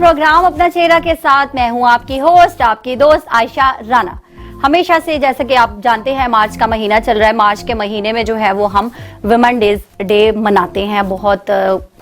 Programme अपना चेहरा के साथ मैं हूं आपकी होस्ट, आपकी दोस्त आयशा राना। हमेशा से जैसे कि आप जानते हैं मार्च का महीना चल रहा है। मार्च के महीने में जो है वो हम वुमेन डे मनाते हैं बहुत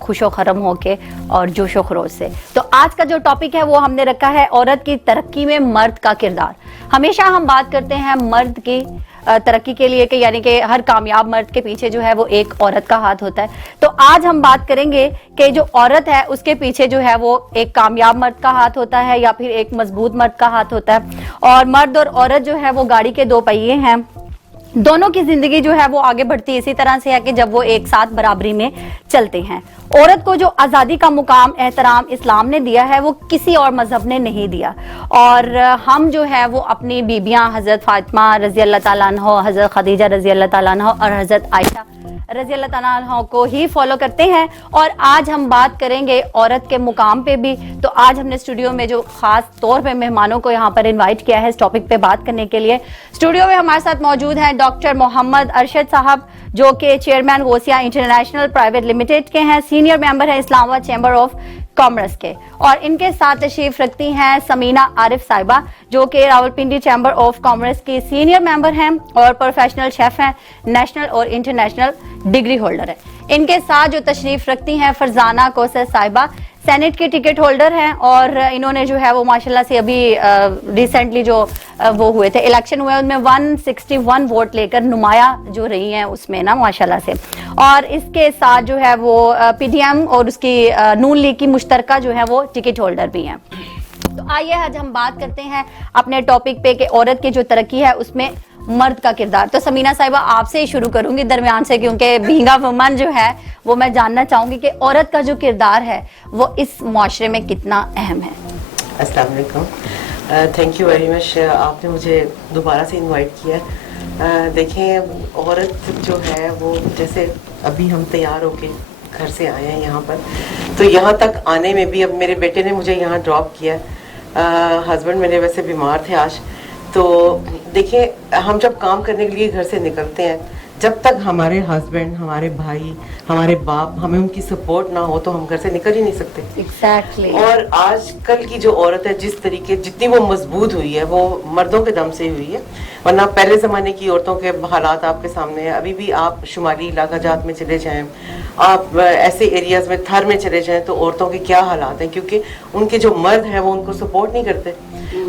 खुशो खरम होके और जोशो खरोश से। तो आज का जो टॉपिक है वो हमने रखा है औरत की तरक्की में मर्द का किरदार। हमेशा हम बात करते हैं मर्द की तरक्की के लिए कि यानी कि हर कामयाब मर्द के पीछे जो है वो एक औरत का हाथ होता है। तो आज हम बात करेंगे कि जो औरत है उसके पीछे जो है वो एक कामयाब मर्द का हाथ होता है या फिर एक मजबूत मर्द का हाथ होता है। और मर्द और औरत जो है वो गाड़ी के दो पहिए हैं। दोनों की जिंदगी जो है वो आगे बढ़ती इसी तरह से है कि जब वो एक साथ बराबरी में चलते हैं। औरत को जो आज़ादी का मुकाम एहतराम इस्लाम ने दिया है वो किसी और मजहब ने नहीं दिया। और हम जो है वो अपनी बीबियां हजरत फातिमा रजी अल्लाह ताला अन्हा, हजरत खदीजा रजी अल्लाह ताला अन्हा और हजरत आयशा रजी अल्लाह ताला अन्हा को ही फॉलो करते हैं। और आज हम बात करेंगे औरत के मुकाम पे भी। तो आज हमने स्टूडियो में जो खास तौर पे मेहमानों को यहाँ पर इनवाइट किया है इस टॉपिक पे बात करने के लिए। स्टूडियो में हमारे साथ मौजूद हैं डॉक्टर मोहम्मद अरशद साहब जो कि chairman Ghausia international private limited के हैं, सीनियर मेंबर है इस्लामाबाद चैम्बर ऑफ कॉमर्स के। और इनके साथ तशरीफ रखती हैं समीना आरिफ साहिबा जो कि रावलपिंडी चैम्बर ऑफ कॉमर्स की सीनियर मेंबर हैं और प्रोफेशनल शेफ हैं, नेशनल और इंटरनेशनल डिग्री होल्डर है। इनके साथ जो तशरीफ रखती हैं फरजाना कोसर साहिबा, सेनेट के टिकट होल्डर हैं और इन्होंने जो है वो माशाल्लाह से अभी रिसेंटली जो वो हुए थे इलेक्शन हुए उनमें 161 वोट लेकर नुमाया जो रही हैं उसमें ना माशाल्लाह से। और इसके साथ जो है वो पीडीएम और उसकी नून लीग की मुश्तरका जो है वो टिकट होल्डर भी हैं। तो आइए आज हम बात करते हैं अपने टॉपिक पे कि औरत की जो तरक्की है उसमें मर्द का किरदार। तो समीना साहिबा आपसे ही शुरू करूंगी दरमियान से, क्योंकि बीइंग अ वुमन जो है वो मैं जानना चाहूंगी कि औरत का जो किरदार है वो इस मुआशरे में कितना अहम है। अस्सलाम वालेकुम, थैंक यू वेरी मच, आपने मुझे दोबारा से इनवाइट किया। देखें औरत जो है वो जैसे अभी हम तैयार होके घर से आए हैं यहाँ पर, तो यहाँ तक आने में भी अब मेरे बेटे ने मुझे यहाँ ड्रॉप किया। हस्बैंड मेरे वैसे बीमार थे आज, तो देखिए हम जब काम करने के लिए घर से निकलते हैं, जब तक हमारे हस्बैंड, हमारे भाई, हमारे बाप हमें उनकी सपोर्ट ना हो तो हम घर से निकल ही नहीं सकते। Exactly. और आजकल की जो औरत है जिस तरीके जितनी वो मजबूत हुई है वो मर्दों के दम से हुई है, वरना पहले ज़माने की औरतों के हालात आपके सामने है। अभी भी आप शुमाली इलाका जात में चले जाएं, आप ऐसे एरियाज में थर में चले जाएं तो औरतों के क्या हालात हैं, क्योंकि उनके जो मर्द हैं वो उनको सपोर्ट नहीं करते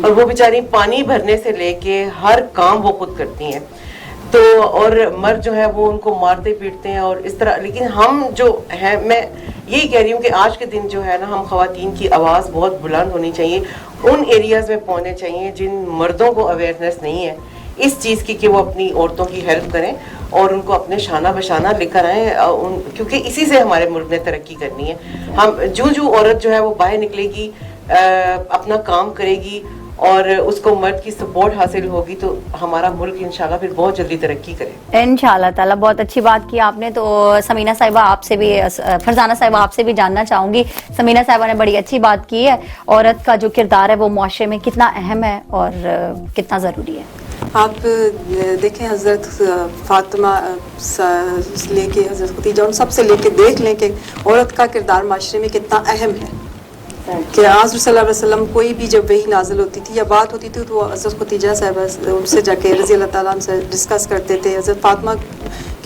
और वो बेचारी पानी भरने से लेके हर काम वो खुद करती हैं। तो और मर्द जो है वो उनको मारते पीटते हैं और इस तरह। लेकिन हम जो है, मैं यही कह रही हूँ कि आज के दिन जो है ना, हम खवातीन की आवाज़ बहुत बुलंद होनी चाहिए, उन एरियाज़ में पहुँचने चाहिए जिन मर्दों को अवेयरनेस नहीं है इस चीज़ की कि वो अपनी औरतों की हेल्प करें और उनको अपने शाना बशाना लेकर आएँ, क्योंकि इसी से हमारे मुल्क ने तरक्की करनी है। हम जो औरत जो है वो बाहर निकलेगी, अपना काम करेगी और उसको मर्द की सपोर्ट हासिल होगी तो हमारा मुल्क इंशाल्लाह फिर बहुत जल्दी तरक्की करे इंशाल्लाह ताला। बहुत अच्छी बात की आपने। तो समीना साहिबा आपसे भी, फरजाना साहिबा आपसे भी जानना चाहूंगी। समीना साहिबा ने बड़ी अच्छी बात की है, औरत का जो किरदार है वो मुआशरे में कितना अहम है और कितना ज़रूरी है। आप देखें हज़रत फातिमा लेके हज़रत खदीजा उन सबसे लेके देख लें कि औरत का किरदार माशरे में कितना अहम है। कि आज़ सल्लल्लाहु अलैहि वसल्लम कोई भी जब वही नाजिल होती थी या बात होती थी तो वो हज़रत खदीजा साहिबा उनसे जाके रज़ी अल्लाह ताला से डिस्कस करते थे। हज़रत फातिमा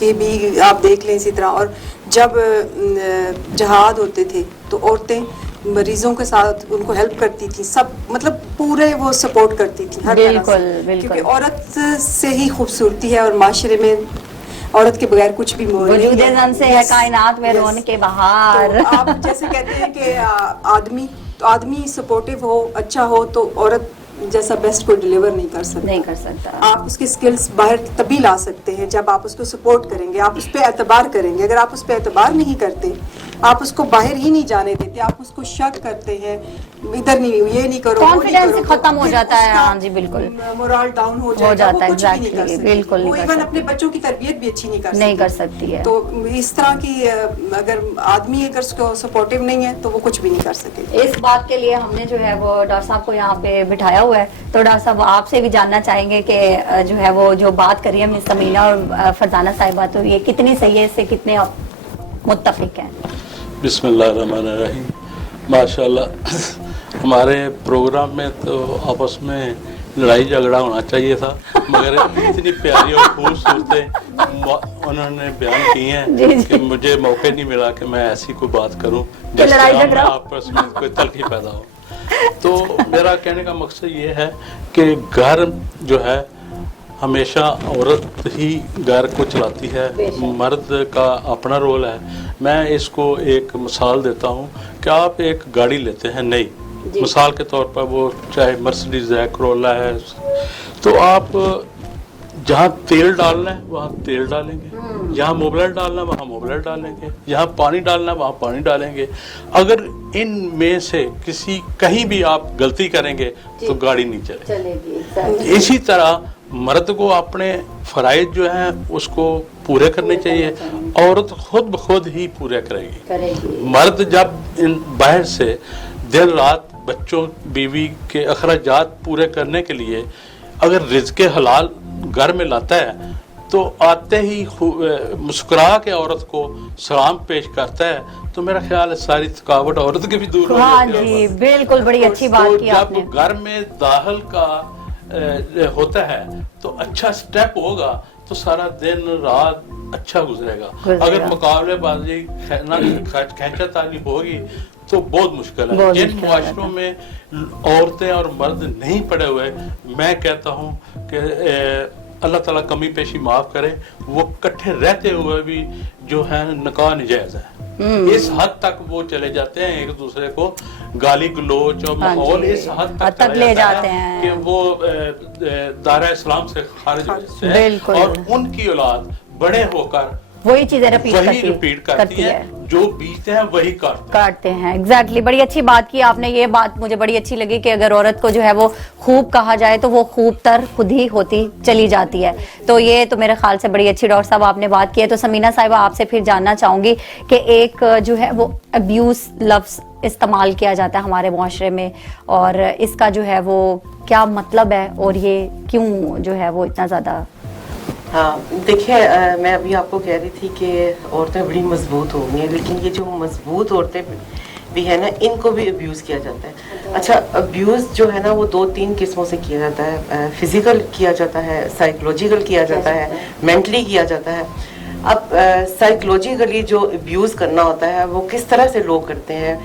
की भी आप देख लें इसी तरह। और जब जहाद होते थे तो औरतें मरीजों के साथ उनको हेल्प करती थी, सब मतलब पूरे वो सपोर्ट करती थी हर तरह से, क्योंकि औरत से ही खूबसूरती है और माशरे में औरत के बगैर कुछ भी वजूद ज़न से है कायनात में रोन के बाहर। तो आप जैसे कहते हैं कि आदमी सपोर्टिव हो, अच्छा हो, तो औरत जैसा बेस्ट को डिलीवर नहीं कर सकता। आप उसकी स्किल्स बाहर तभी ला सकते हैं जब आप उसको सपोर्ट करेंगे, आप उस पर एतबार करेंगे। अगर आप उस पर एतबार नहीं करते, आप उसको बाहर ही नहीं जाने देते, आप उसको शक करते हैं, इधर नहीं, ये नहीं करो, कॉन्फिडेंस खत्म हो जाता है। हाँ जी बिल्कुल, मोरल डाउन हो जाता है। एग्जैक्टली, बिल्कुल वो इवन अपने बच्चों की तरबियत भी अच्छी नहीं कर सकती है। तो इस तरह की अगर आदमी अगर सपोर्टिव नहीं है तो वो कुछ भी नहीं कर सके। इस बात के लिए हमने जो है वो डॉक्टर साहब को यहाँ पे बिठाया हुआ है। तो डॉक्टर साहब आपसे भी जानना चाहेंगे कि जो है वो जो बात करी है मिस समीना और फरजाना साहिबा, तो ये कितनी सही है, इससे कितने मुत्तफिक हैं? बिस्मिल्लाहिर्रहमानिर्रहीम, माशाअल्लाह। हमारे प्रोग्राम में तो आपस में लड़ाई झगड़ा होना चाहिए था, मगर इतनी प्यारी और खूबसूरत उन्होंने बयान किए हैं कि मुझे मौके नहीं मिला कि मैं ऐसी कोई बात करूं जिससे आपस में कोई तलखी पैदा हो। तो मेरा कहने का मकसद ये है कि घर जो है हमेशा औरत ही घर को चलाती है, मर्द का अपना रोल है। मैं इसको एक मिसाल देता हूँ कि आप एक गाड़ी लेते हैं नई, मिसाल के तौर पर वो चाहे मर्सिडीज है, करोला है, तो आप जहाँ तेल डालना है वहाँ तेल डालेंगे, जहाँ मोबिल डालना है वहाँ मोबिल डालेंगे, जहाँ पानी डालना है वहाँ पानी डालेंगे। अगर इन में से किसी कहीं भी आप गलती करेंगे तो गाड़ी नहीं चलेगी। इसी तरह मर्द को अपने फराइज जो हैं उसको पूरे करने चाहिए, औरत खुद ब खुद ही पूरे करेगी। मर्द जब इन बाहर से दिन रात बच्चों बीवी के अखराजात पूरे करने के लिए अगर रिज़्क़े हलाल घर में लाता है तो आते ही मुस्कुरा के औरत को सलाम पेश करता है, तो मेरा ख्याल है सारी थकावट औरत की भी दूर हो हाँ जाती है। जी, बिल्कुल, बड़ी अच्छी बात की आपने। जब घर में दाखिल का होता है तो अच्छा स्टेप होगा तो सारा दिन रात अच्छा गुजरेगा। अगर मुकाबलेबाजी खींचातानी होगी तो बहुत मुश्किल है। जिन मुआशरों में औरतें और मर्द नहीं पड़े हुए, मैं कहता हूँ कि अल्लाह ताला कमी पेशी माफ करे, वो इकट्ठे रहते हुए भी जो है निकाह निजायज है। इस हद तक वो चले जाते हैं, एक दूसरे को गाली गलोच और माहौल इस हद तक ले जाते हैं कि वो दायरा इस्लाम से खारिज हो जाते हैं और उनकी औलाद बड़े होकर वही चीजें रिपीट करती है, जो बीतते हैं वही काटते हैं। एग्जैक्टली, बड़ी अच्छी बात की आपने। ये बात मुझे बड़ी अच्छी लगी कि अगर औरत को जो है वो खूब कहा जाए तो वो खूब तर खुद ही होती चली जाती है। तो ये तो मेरे ख्याल से बड़ी अच्छी डॉक्टर साहब आपने बात की है। तो समीना साहिबा, आपसे फिर जानना चाहूंगी कि एक जो है वो अब्यूज लफ्ज इस्तेमाल किया जाता है हमारे मुआशरे में, और इसका जो है वो क्या मतलब है और ये क्यों जो है वो इतना ज्यादा। हाँ देखिए, मैं अभी आपको कह रही थी कि औरतें बड़ी मजबूत हो गई हैं, लेकिन ये जो मजबूत औरतें भी है ना, इनको भी अब्यूज़ किया जाता है। अच्छा, अब्यूज़ जो है ना वो 2-3 किस्मों से किया जाता है। फिजिकल किया जाता है, साइकोलॉजिकल किया जाता है, मेंटली किया जाता है। अब साइकोलॉजिकली जो अब्यूज़ करना होता है वो किस तरह से लोग करते हैं,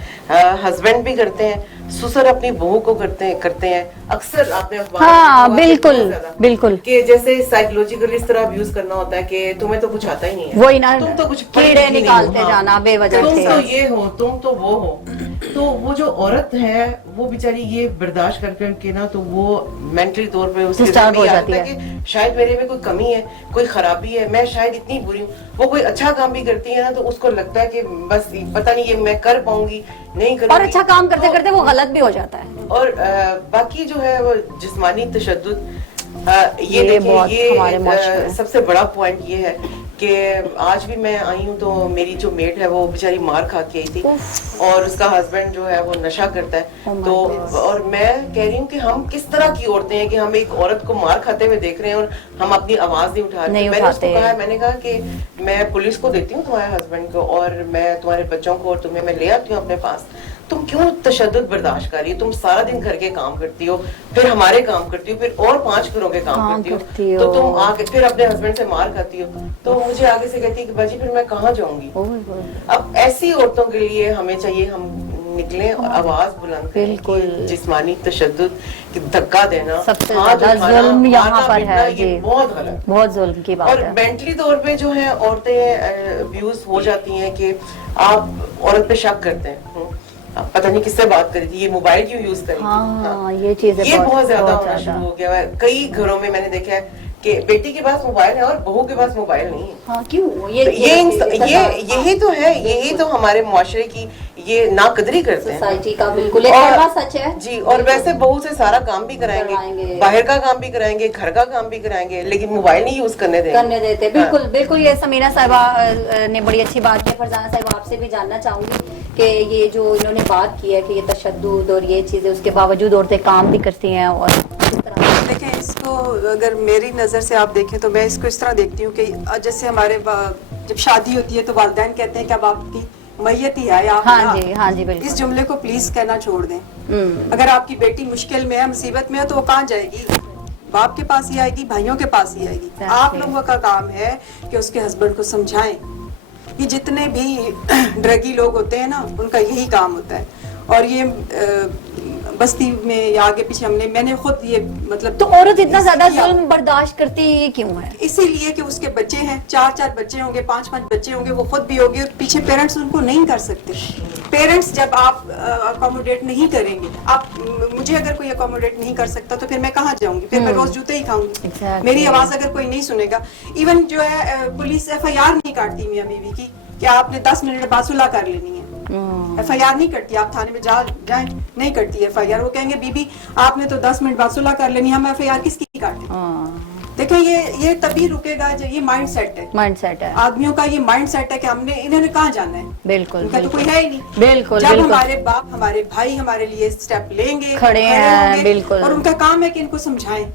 हस्बैंड भी करते हैं, ससुर अपनी बहू को करते हैं। अक्सर आपने हाँ बिल्कुल कि जैसे साइकोलॉजिकली इस तरह अब्यूज करना होता है कि तुम्हें तो कुछ आता ही नहीं है, वही ना, तुम तो कुछ कीड़े निकालते जाना बेवजह तुम से, तो ये हो, तुम तो वो हो। तो वो जो औरत है वो बेचारी ये बर्दाश्त कर करके ना, तो वो मेंटली तौर पे उसके दिल में आता है कि शायद मेरे में कोई कमी है, कोई खराबी है, मैं शायद इतनी बुरी हूँ। वो कोई अच्छा काम भी करती है ना तो उसको लगता है कि बस पता नहीं ये मैं कर पाऊंगी नहीं करूंगी, और अच्छा काम करते करते वो गलत भी हो जाता है। और बाकी जो है वो जिस्मानी तशद्दुद, ये देखिए, ये सबसे बड़ा पॉइंट ये है कि आज भी मैं आई हूँ तो मेरी जो मेट है वो बेचारी मार खा के आई थी और उसका हस्बैंड जो है वो नशा करता है। तो और मैं कह रही हूँ कि हम किस तरह की औरतें हैं कि हम एक औरत को मार खाते हुए देख रहे हैं और हम अपनी आवाज नहीं उठा रहे। मैंने उसको कहा, मैंने कहा कि मैं पुलिस को देती हूँ तुम्हारे हस्बैंड को और मैं तुम्हारे बच्चों को और तुम्हें मैं ले आती हूँ अपने पास। तुम क्यों तशद्दुद बर्दाश्त कर रही हो? तुम सारा दिन घर के काम करती हो, फिर हमारे काम करती हो, फिर और 5 घरों के काम करती हो, तो तुम आके फिर अपने हस्बैंड से मार खाती हो। तो मुझे आगे से कहती है कि बाजी फिर मैं कहाँ जाऊंगी। अब ऐसी औरतों के लिए हमें चाहिए हम निकलें और आवाज बुलंद करें। जिस्मानी तशद्दुद, धक्का देना, सबसे ज्यादा जुल्म यहाँ पर है जी, बहुत गलत, बहुत जुल्म की बात है। और मेंटली तौर पे जो है औरतें अब्यूज हो जाती हैं कि आप औरत पे शक करते हैं, पता नहीं किससे बात करी थी, ये मोबाइल क्यों यूज करी थी। हाँ, ये बहुत ज्यादा होना शुरू हो गया है। कई घरों में मैंने देखा है कि बेटी के पास मोबाइल है और बहू के पास मोबाइल नहीं है। हाँ, क्यों? यही तो है, यही तो हमारे मुआशरे की ये नाकदरी करते हैं, सोसाइटी का बिल्कुल एक कड़वा सच है जी। और वैसे बहू से सारा काम भी कराएंगे, बाहर का काम भी कराएंगे, घर का काम भी कराएंगे, लेकिन मोबाइल नहीं यूज करने देते। बिल्कुल बिल्कुल, ये समीना साहिबा ने बड़ी अच्छी बात की। फरजाना साहिबा, आपसे भी जानना चाहूंगी कि ये जो इन्होंने बात की है कि ये तशद्दुद और ये चीजें, उसके बावजूद औरतें काम भी करती हैं और देखें इसको, अगर मेरी नज़र से आप देखें तो मैं इसको इस तरह देखती हूँ कि जैसे हमारे जब शादी होती है तो वालिदैन कहते हैं कि अब आपकी मैयत ही है आप हाँ ना। जी, हाँ जी, बिल्कुल। इस जुमले को प्लीज कहना छोड़ दें। अगर आपकी बेटी मुश्किल में है, मुसीबत में है, तो वो कहाँ जाएगी? बाप के पास ही आएगी, भाइयों के पास ही आएगी। आप लोगों का काम है कि उसके हस्बैंड को समझाएं। ये जितने भी ड्रगी लोग होते हैं ना, उनका यही काम होता है। और ये बस्ती में या आगे पीछे मैंने खुद ये मतलब, तो औरत इतना ज्यादा जुल्म बर्दाश्त करती क्यों है? इसीलिए कि उसके बच्चे हैं, 4 बच्चे होंगे, 5 बच्चे होंगे, वो खुद भी होगी, और पीछे पेरेंट्स उनको नहीं कर सकते। पेरेंट्स जब आप अकोमोडेट नहीं करेंगे, मुझे अगर कोई अकोमोडेट नहीं कर सकता तो फिर मैं कहाँ जाऊंगी? फिर मैं रोज जूते ही खाऊंगी। मेरी आवाज अगर कोई नहीं सुनेगा, इवन जो है पुलिस FIR नहीं काटती मियां बीवी की कि आपने 10 मिनट बाद सुलह कर लेनी है। FIR नहीं करती, आप थाने में जाएं, नहीं करती FIR। वो कहेंगे बीबी आपने तो 10 मिनट बाद सुलह कर लेनी, हम FIR किसकी काटें? देखिए ये तभी रुकेगा जब ये माइंड सेट है आदमियों का। ये माइंड सेट है कि इन्होंने कहाँ जाना है। बिल्कुल, उनका तो कोई है ही नहीं। बिल्कुल, जब हमारे बाप हमारे भाई हमारे लिए स्टेप लेंगे, खड़े हैं, बिल्कुल, और उनका काम है कि इनको समझाएं।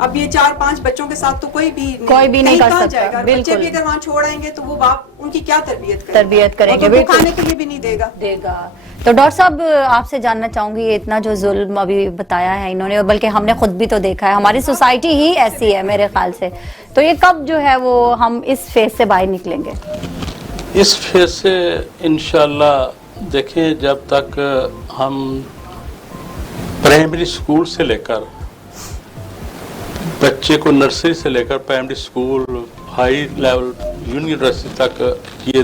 अब ये 4-5 बच्चों के साथ तो कोई भी नहीं कर सकता। बच्चे भी अगर वहाँ छोड़ आएंगे तो वो बाप उनकी क्या तरबियत करेंगे? वो खाने के लिए भी नहीं देगा। तो डॉक्टर साहब आपसे जानना चाहूंगी, इतना जो जुल्म अभी बताया है इन्होंने, बल्कि हमने खुद भी तो देखा है, हमारी सोसाइटी ही ऐसी है मेरे ख्याल से, तो ये कब जो है वो हम इस फेज से बाहर निकलेंगे? इस फेज से इंशाल्लाह देखें, जब तक हम प्राइमरी स्कूल से लेकर बच्चे को नर्सरी से लेकर primary school, high level, university तक ये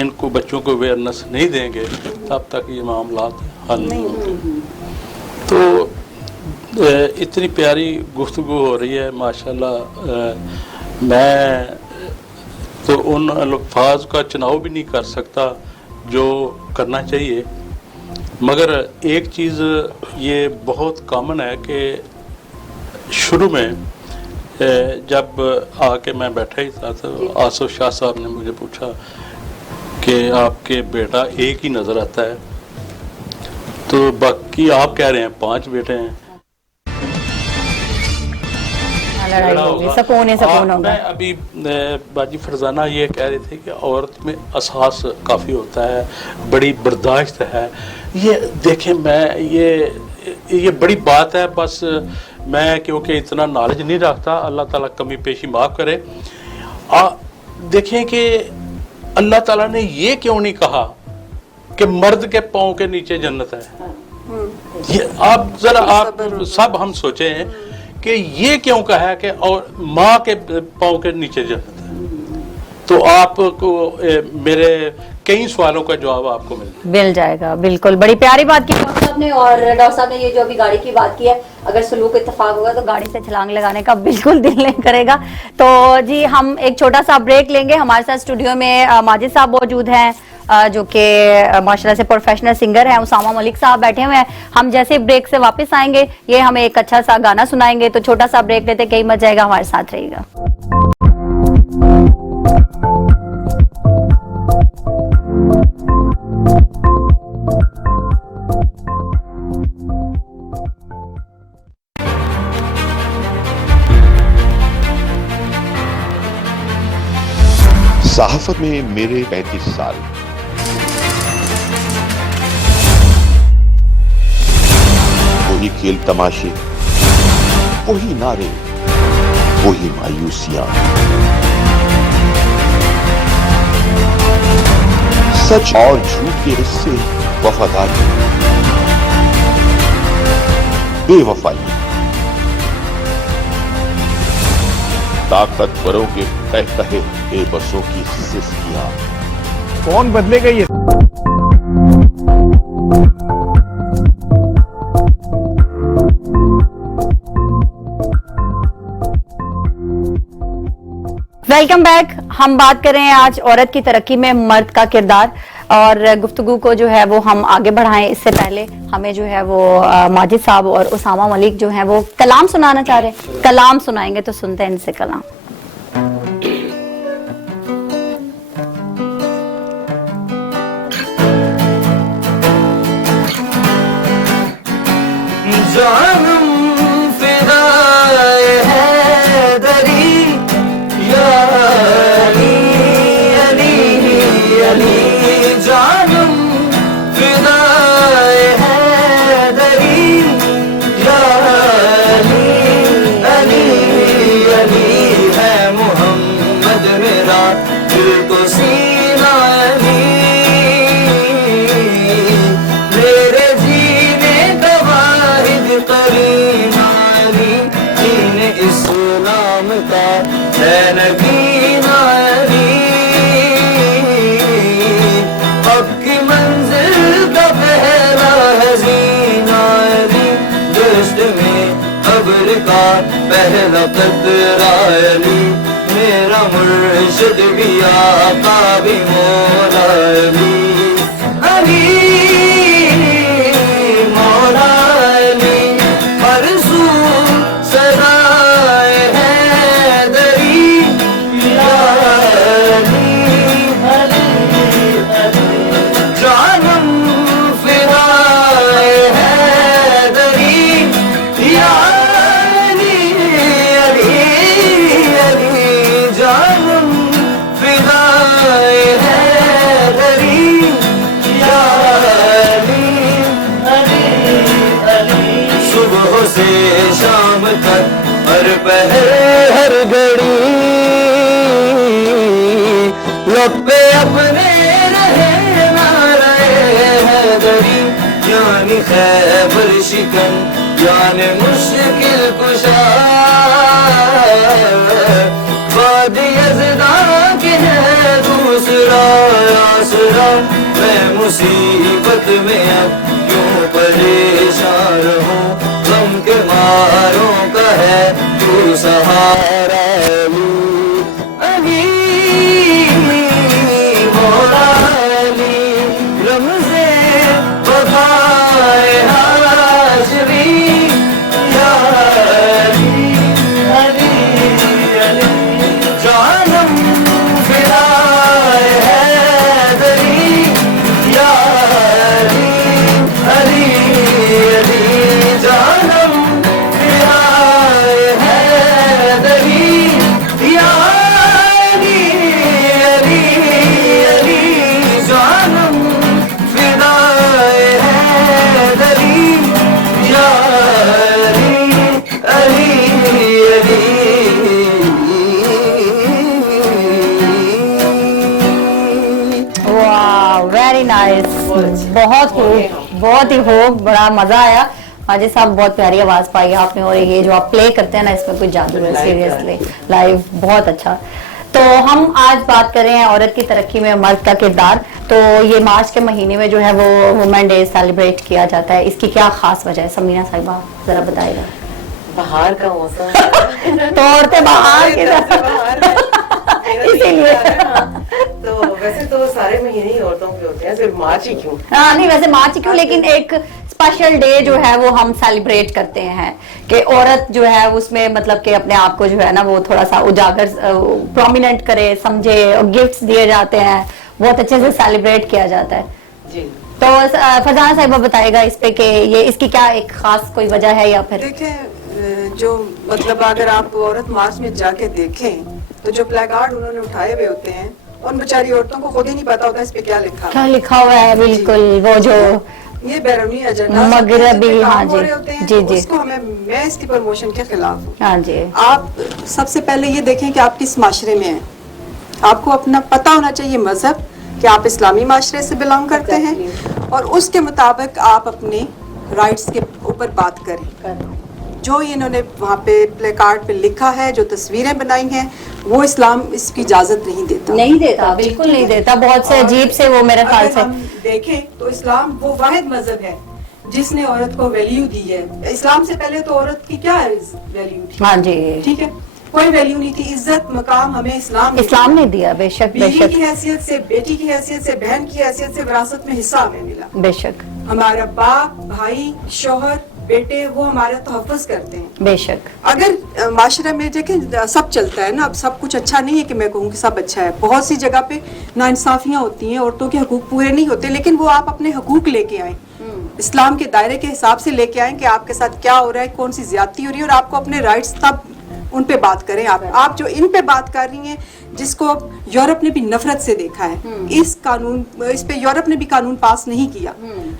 इनको बच्चों को अवेयरनेस नहीं देंगे, तब तक ये मामला हल नहीं होंगे। तो इतनी प्यारी गुफ्तगू हो रही है माशाल्लाह। मैं तो उन अल्फाज का चुनाव भी नहीं कर सकता जो करना चाहिए, मगर एक चीज़ ये बहुत कॉमन है कि शुरू में जब आके मैं बैठा ही था तो आसफ शाह साहब ने मुझे पूछा कि आपके बेटा एक ही नज़र आता है, तो बाकी आप कह रहे हैं 5 बेटे हैं। सकून होगा। मैं अभी बाजी फरजाना ये कह रहे थे कि औरत में एहसास काफ़ी होता है, बड़ी बर्दाश्त है। ये देखें, मैं ये बड़ी बात है, बस मैं क्योंकि इतना नॉलेज नहीं रखता, अल्लाह ताला कमी पेशी माफ़ करे। देखें कि अल्लाह ताला ने ये क्यों नहीं कहा कि मर्द के पाँव के नीचे जन्नत है। ये आप जरा आप सब हम सोचे हैं कि ये क्यों कहा है कि और माँ के पाँव के नीचे जन्नत है, तो आपको मेरे कई सवालों का जवाब आपको मिल जाएगा। बिल्कुल, बड़ी प्यारी बात की डॉक्टर साहब ने। और डॉक्टर साहब ने ये जो अभी गाड़ी की बात की है, अगर सलूक इत्तेफाक होगा तो गाड़ी से छलांग लगाने का बिल्कुल दिल नहीं करेगा। तो जी हम एक छोटा सा ब्रेक लेंगे। हमारे साथ स्टूडियो में माजिद साहब मौजूद हैं, जो कि माशाल्लाह से प्रोफेशनल सिंगर हैं। उसामा मलिक साहब बैठे हुए हैं। हम जैसे ब्रेक से वापस आएंगे, ये हमें एक अच्छा सा गाना सुनाएंगे। तो छोटा सा ब्रेक लेते, कहीं मच जाएगा, हमारे साथ रहिएगा। सहाफत में मेरे 35 साल, वही खेल तमाशे, वही नारे, वही मायूसियां, सच और झूठ के हिस्से, वफादारी, बेवफाई, ताकतवरों के कह कहे बेबसों की सिस्कियां। कौन बदलेगा ये? Welcome back. हम बात कर रहे हैं आज औरत की तरक्की में मर्द का किरदार, और गुफ्तगू को जो है वो हम आगे बढ़ाएं। इससे पहले हमें जो है वो माजिद साहब और उसामा मलिक जो है वो कलाम सुनाना चाह रहे हैं। कलाम सुनाएंगे, तो सुनते हैं इनसे कलाम। जा सीना अली, मेरे जीने का वाहिद करीना अली, दीन इस्लाम का है नगीना अली, अब की मंजिल का पहला हसीना अली, दश्त में कब्र का पहला कतरा अली, मेरा मुर्शिद भी आका भी मौला अली, अली मौला अली, मरसूल सदाए हैदरी, या अली अली अली, जानम फिराए हैदरी, या अली अली अली, जानम फिराए हैदरी, या अली अली अली, सुबह से शाम तक हर पहर हर घड़ी, लब पे अपने रहे नारे हैदरी, यानी खैबर शिकन यानी मुश्किल कुशा, वादी यज़दा के है दूसरा आसरा, मैं मुसीबत में अब क्यों परेशान रहूं, गम के मारों का है तू सहारा अली, मौला अली, रमज़े वफ़ाए हाशमी, या अली अली अली, जानम फिराए हैदरी, या अली अली अली, जानम फिराए हैदरी, या अली अली अली, जानम फिराए हैदरी, या अली अली अली। वाह, वेरी नाइस, बहुत खूब, बहुत ही खूब, बड़ा मजा आया। हाजी साहब, बहुत प्यारी आवाज पाई आपने, और ये जो आप प्ले करते हैं ना, इसमें कुछ जादू है, सीरियसली लाइव बहुत अच्छा। तो हम आज बात कर रहे हैं औरत की तरक्की में मर्द का किरदार। तो ये मार्च के महीने में जो है वो वुमेन डे सेलिब्रेट किया जाता है, इसकी क्या खास वजह है? समीना साहिबा जरा बताइएगा। बाहर का मौसम तो औरतें बाहर की इसीलिए तो वैसे तो सारे महीने ही औरतों के होते हैं, सिर्फ मार्च ही क्यों? हाँ, नहीं वैसे मार्च क्यों, लेकिन एक स्पेशल डे जो है वो हम सेलिब्रेट करते हैं कि औरत जो है उसमें मतलब कि अपने आप को जो है ना वो थोड़ा सा उजागर प्रोमिनेंट करे, समझे, और गिफ्ट्स दिए जाते हैं, बहुत अच्छे से सेलिब्रेट किया जाता है जी। तो फरजाना साहिबा बताएगा इस पे कि ये इसकी क्या एक खास कोई वजह है या फिर? देखें, जो मतलब अगर आप औरत मार्च में जाके देखें तो जो प्लेकार्ड उन्होंने उठाए हुए होते हैं, उन बेचारी औरतों को खुद ही नहीं पता होता इस पे क्या लिखा क्या लिखा हुआ है, बिल्कुल वो जो ये बैरूनी एजेंडा मगरबी, हाँ जी, जी जी, उसको मैं इसकी प्रमोशन के खिलाफ हूँ। हाँ जी। आप सबसे पहले ये देखें कि आप किस माशरे में हैं। आपको अपना पता होना चाहिए मजहब, कि आप इस्लामी माशरे से बिलोंग करते हैं, और उसके मुताबिक आप अपने राइट्स के ऊपर बात करें। जो इन्होंने वहाँ पे प्लेकार्ड पे लिखा है, जो तस्वीरें बनाई हैं, वो इस्लाम इसकी इजाजत नहीं देता, नहीं देता, बिल्कुल नहीं देता। बहुत से अजीब से वो मेरे ख्याल से हम देखें तो इस्लाम वो वाहिद मजहब है जिसने औरत को वैल्यू दी है। इस्लाम से पहले तो औरत की क्या वैल्यू थी? हाँ जी, ठीक है, कोई वैल्यू नहीं थी। इज्जत मकाम हमें इस्लाम ने दिया, बेशक बीवी बेशक की हैसियत से, बेटी की हैसियत से, बहन की हैसियत से विरासत में हिस्सा हमें मिला। बेशक हमारा बाप, भाई, शोहर, बेटे वो हमारा तहफ़्फ़ुज़ करते हैं। बेशक। अगर माशरे में देखें सब चलता है ना, अब सब कुछ अच्छा नहीं है कि मैं कहूँ कि सब अच्छा है। बहुत सी जगह पे नाइंसाफियाँ होती हैं, औरतों के हकूक पूरे नहीं होते, लेकिन वो आप अपने हकूक लेके आए, इस्लाम के दायरे के हिसाब से लेके आए कि आपके साथ क्या हो रहा है, कौन सी ज्यादती हो रही है, और आपको अपने राइट्स तब उन पे बात करें आप जो इन पे बात कर रही हैं जिसको यूरोप ने भी नफरत से देखा है, इस पे यूरोप ने भी कानून पास नहीं किया।